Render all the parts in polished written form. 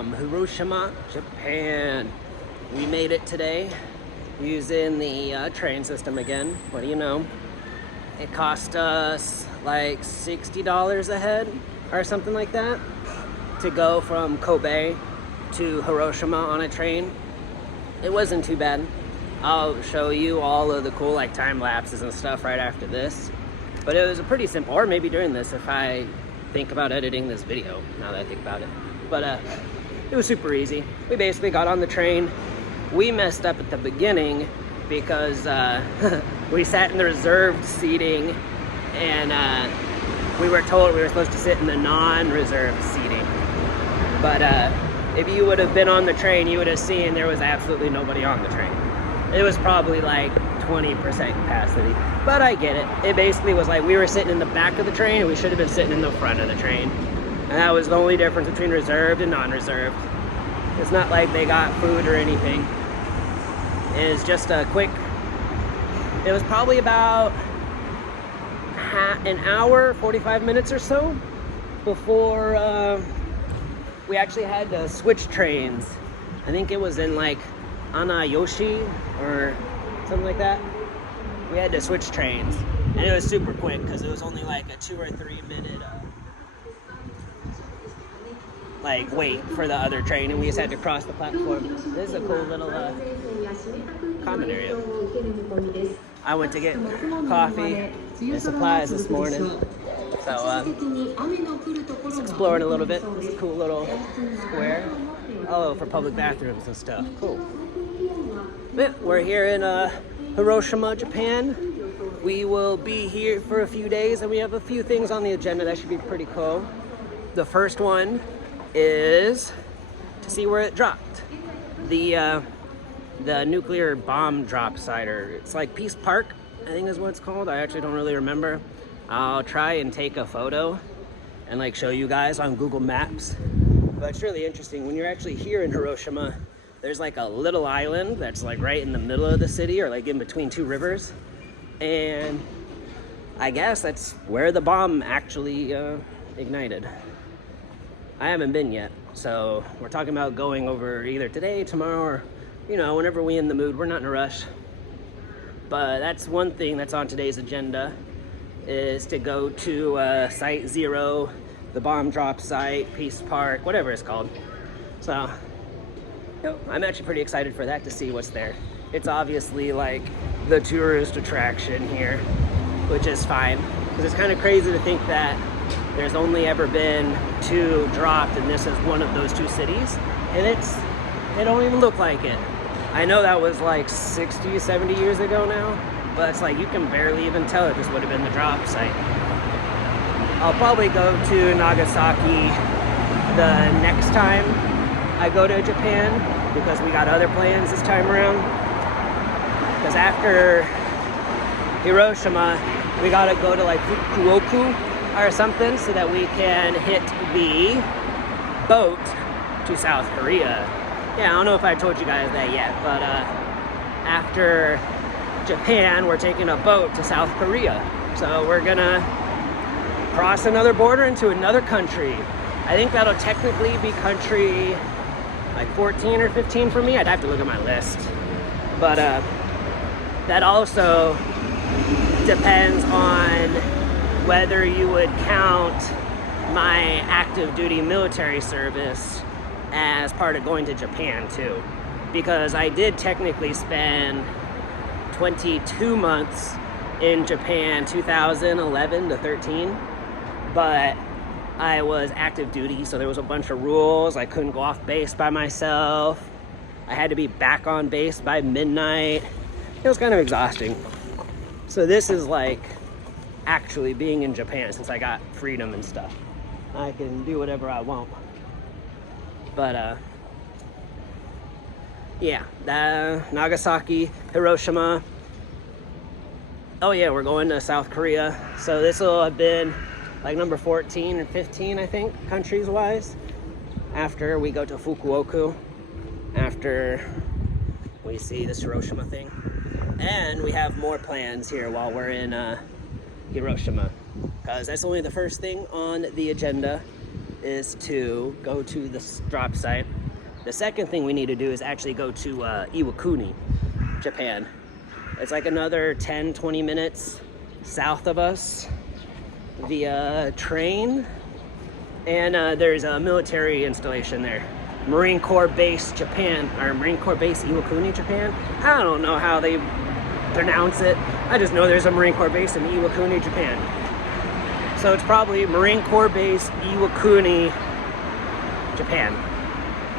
from Hiroshima, Japan. We made it today using the train system again. What do you know? It cost us like $60 a head or something like that to go from Kobe to Hiroshima on a train. It wasn't too bad. I'll show you all of the cool like time lapses and stuff right after this. But it was a pretty simple, or maybe during this if I think about editing this video, now that I think about it. But it was super easy. We basically got on the train. We messed up at the beginning because we sat in the reserved seating and we were told we were supposed to sit in the non-reserved seating. But if you would have been on the train, you would have seen there was absolutely nobody on the train. It was probably like 20% capacity, but I get it. It basically was like we were sitting in the back of the train and we should have been sitting in the front of the train. And that was the only difference between reserved and non-reserved. It's not like they got food or anything. It's just a quick, it was probably about an hour, 45 minutes or so before we actually had to switch trains. I think it was in like Anayoshi or something like that. We had to switch trains and it was super quick because it was only like a 2 or 3 minute like wait for the other train, and we just had to cross the platform. This is a cool little common area. I went to get coffee and supplies this morning, so just exploring a little bit. It's a cool little square. Oh, for public bathrooms and stuff. Cool. But we're here in Hiroshima, Japan. We will be here for a few days, and we have a few things on the agenda that should be pretty cool. The first one is to see where it dropped. The nuclear bomb drop site, or it's like Peace Park, I think is what it's called. I actually don't really remember. I'll try and take a photo and like show you guys on Google Maps. But it's really interesting when you're actually here in Hiroshima. There's like a little island that's like right in the middle of the city, or like in between two rivers, and I guess that's where the bomb actually ignited. I haven't been yet, so we're talking about going over either today, tomorrow, or, you know, whenever we're in the mood. We're not in a rush. But that's one thing that's on today's agenda, is to go to Site Zero, the bomb drop site, Peace Park, whatever it's called. So, you know, I'm actually pretty excited for that, to see what's there. It's obviously like the tourist attraction here, which is fine, because it's kind of crazy to think that there's only ever been 2 dropped, and this is one of those 2 cities, and it don't even look like it. I know that was like 60, 70 years ago now, but it's like you can barely even tell it just would have been the drop site. I'll probably go to Nagasaki the next time I go to Japan, because we got other plans this time around. Because after Hiroshima, we gotta go to like Fukuoka or something, so that we can hit the boat to South Korea. Yeah, I don't know if I told you guys that yet, but after Japan, we're taking a boat to South Korea. So we're gonna cross another border into another country. I think that'll technically be country like 14 or 15 for me. I'd have to look at my list. But that also depends on whether you would count my active duty military service as part of going to Japan too. Because I did technically spend 22 months in Japan, 2011 to 13, but I was active duty, so there was a bunch of rules. I couldn't go off base by myself. I had to be back on base by midnight. It was kind of exhausting. So this is like actually being in Japan, since I got freedom and stuff. I can do whatever I want. But yeah, Nagasaki, Hiroshima. Oh yeah, we're going to South Korea. So this will have been like number 14 or 15, I think, countries wise, after we go to Fukuoka, after we see this Hiroshima thing. And we have more plans here while we're in Hiroshima, because that's only the first thing on the agenda. is to go to the drop site. The second thing we need to do is actually go to Iwakuni, Japan. It's like another 10-20 minutes south of us via train. And there's a military installation there. Marine Corps Base Japan, or Marine Corps Base Iwakuni, Japan. I don't know how they pronounce it. I just know there's a Marine Corps base in Iwakuni, Japan. So it's probably Marine Corps Base Iwakuni, Japan.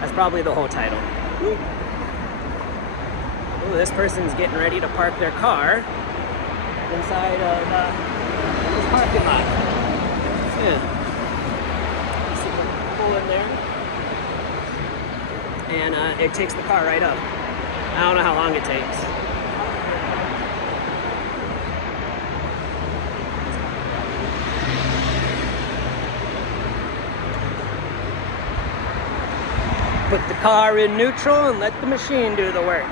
That's probably the whole title. Ooh, this person's getting ready to park their car inside of this parking lot. Yeah. You see them pull in there. And it takes the car right up. I don't know how long it takes. Put the car in neutral and let the machine do the work.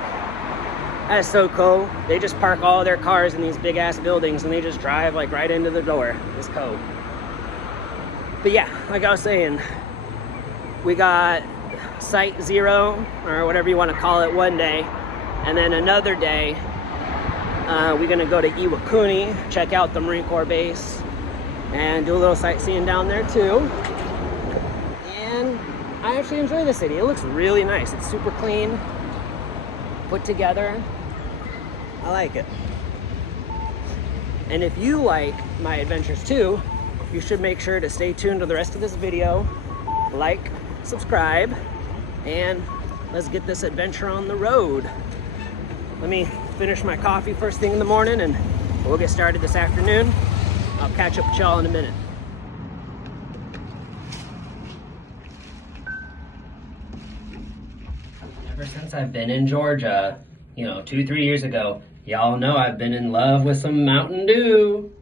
That's so cool. They just park all their cars in these big ass buildings and they just drive like right into the door. It's cool. But yeah, like I was saying, we got Site 0, or whatever you want to call it, one day. And then another day, we're gonna go to Iwakuni, check out the Marine Corps base, and do a little sightseeing down there too. And I actually enjoy the city. It looks really nice. It's super clean, put together. I like it. And if you like my adventures too, you should make sure to stay tuned to the rest of this video, like, subscribe, and let's get this adventure on the road. Let me finish my coffee first thing in the morning and we'll get started this afternoon. I'll catch up with y'all in a minute. Ever since I've been in Georgia, 2-3 years ago, y'all know I've been in love with some Mountain Dew.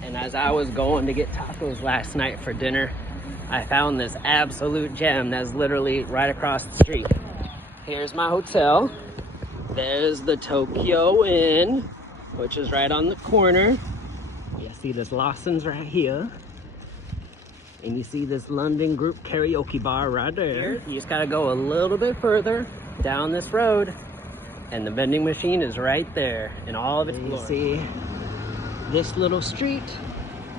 And as I was going to get tacos last night for dinner, I found this absolute gem that's literally right across the street. Here's my hotel. There's the Tokyo Inn, which is right on the corner. You see this Lawson's right here. And you see this London Group karaoke bar right there. You just gotta go a little bit further down this road and the vending machine is right there in all of its glory. You see this little street,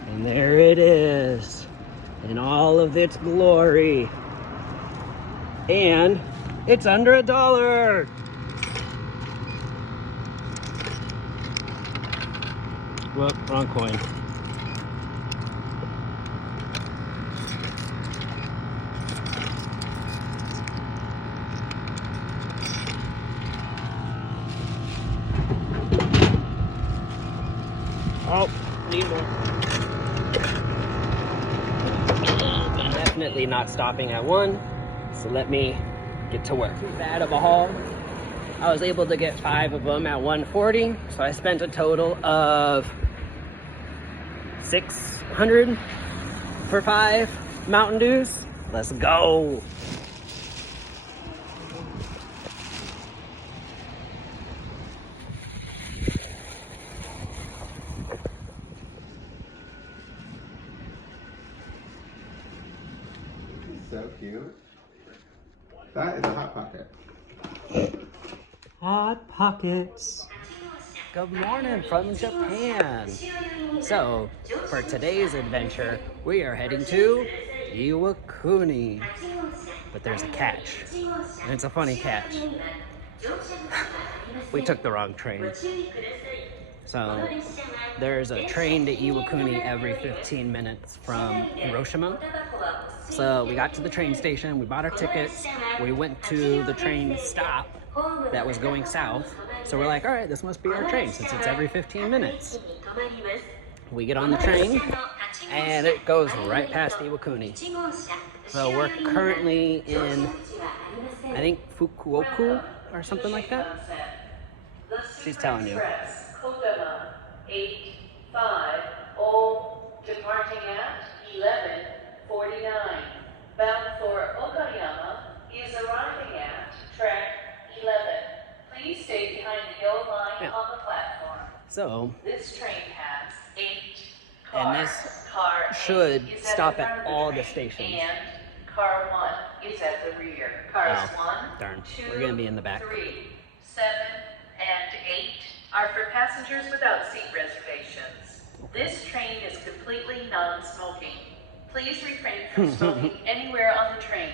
and there it is in all of its glory. And it's under $1. Whoop, wrong coin. Oh, need more. Definitely not stopping at 1, so let me get to work. Too bad of a haul. I was able to get 5 of them at 140, so I spent a total of $600 for 5 Mountain Dews. Let's go. So cute. That is a Hot Pocket. Hot Pockets. Good morning from Japan. So, for today's adventure, we are heading to Iwakuni. But there's a catch. And it's a funny catch. We took the wrong train. So, there's a train to Iwakuni every 15 minutes from Hiroshima. So we got to the train station, we bought our tickets, we went to the train stop that was going south. So we're like, all right, this must be our train since it's every 15 minutes. We get on the train and it goes right past Iwakuni. So we're currently in, I think, Fukuoka or something like that. She's telling you. 850, departing at 11:49. Bound for Okayama is arriving at track 11. So, This train has 8 and cars. this Car should 8 is stop at the at front of the all the train, stations. and car 1 is at the rear. Cars Oh, 1, darn. 2, We're gonna be in the back. 3, 7, and 8 are for passengers without seat reservations. This train is completely non-smoking. Please refrain from smoking anywhere on the train,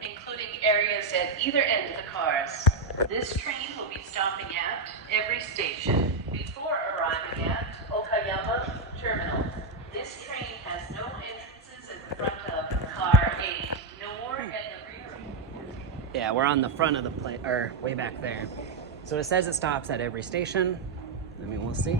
including areas at either end of the cars. This train will be stopping at every station before arriving at Okayama Terminal. This train has no entrances in front of car 8, nor at the rear. Yeah, we're on the front of the plane, or way back there. So it says it stops at every station. I mean, we'll see.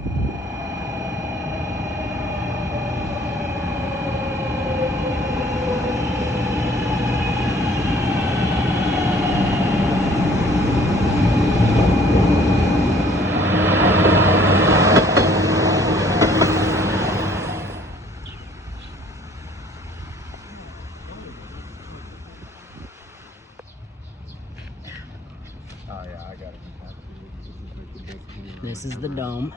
Oh yeah, I got it. This is the dome.